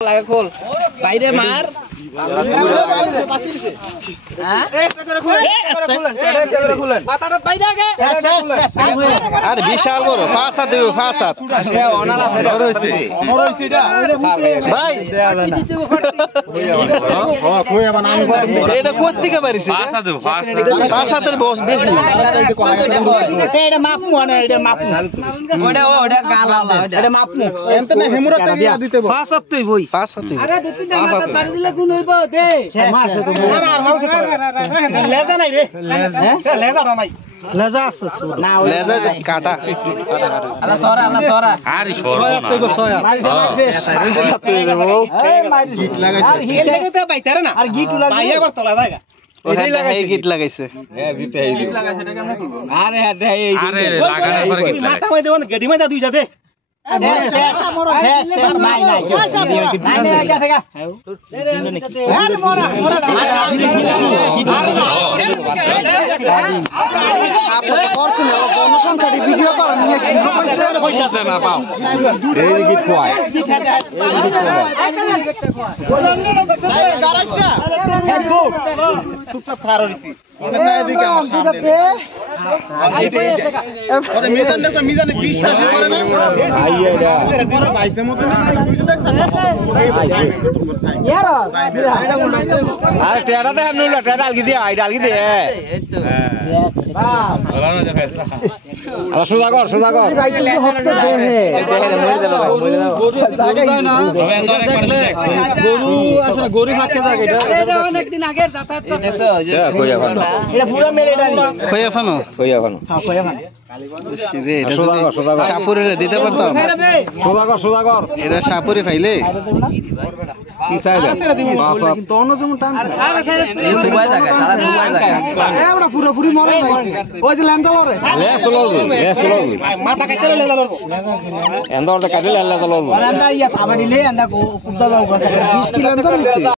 লাগে খোল বাইরে মার আরে বিশাল বড় ফাঁসা দেবে ফাঁসা ভাই এটা কোথেকে পারিস ফাঁসাতের বস বেশি এটা মাপমু না এটা মাপমু ওটা ওটা গালা এটা মাপমু এমতে না হেমুরা তে দিতে ফাঁসাত তুই বই ফাঁসাত তুই আরে দুই তিনটা মাথা পারি দিলে গুণ হইব দে মার লেজা নাই রে লেজাটা নাই লেজা আছে না লেজা কাটা আলা সরা আরে সরা তুই সয়া তুই দেবো গিট লাগাইছে আর হিট লাগাইতে বাইতারে না আর গিট লাগাই ভাই আবার তোলা জায়গা এটাই লাগাই গিট লাগাইছে হ্যাঁ দিতে এই গিট লাগাইছে এটা কেমনে করব আরে এই আরে লাগানোর পরে গিট লাগাই মাথা হইতে মানে গেডি মাথা দুই যাতে শেষ নাই নাই গেছে গা আরে মোরা আপনি করছেন জনসংখ্যা দি ভিডিও করেন নিয়ে কি কইছে না পাও এই গিট কয় গারাজটা একদম চুপচাপ খাড়া রইছি এটা এদিকে আমার সামনে আরে মিজানে বিশ্বাস করে না আইয়া এটা বাইসের মতো না বুঝতে দেখছ ইয়ারা আরে টেরা দে আমনুলা টেরা ডালগি দে আই ডালগি দে এই তো বলানো যা ফেসলা আলা সুদা কর ভাই তুমি হতে দে হে গরু আসলে গরু খাচ্ছে জায়গা এটা অনেক দিন আগে যাতায়াত দেখছো কই এখন এটা পুরো মেলে ডালি কই এখন হ্যাঁ কই এখন রে এটা সাপুরে দিতে পারতাম সুদা কর এটা সাপুরে ফাইলে কি চাইলে কিন্তু অন্য যেমন টান আর সারা সারা এই দুবাই জায়গা সারা দুবাই জায়গা এবড়া পুরো মরে ওই যে ল্যান্ড লরে লেস তো লরবি মাথা কাটতে লেলা লরবো এন্দ ওটা কাটলে লেলা তো লরবি আন্দা ইয়া সাবাডিলে আন্দা কুদ্দা দাও 20 কিলো অন্তর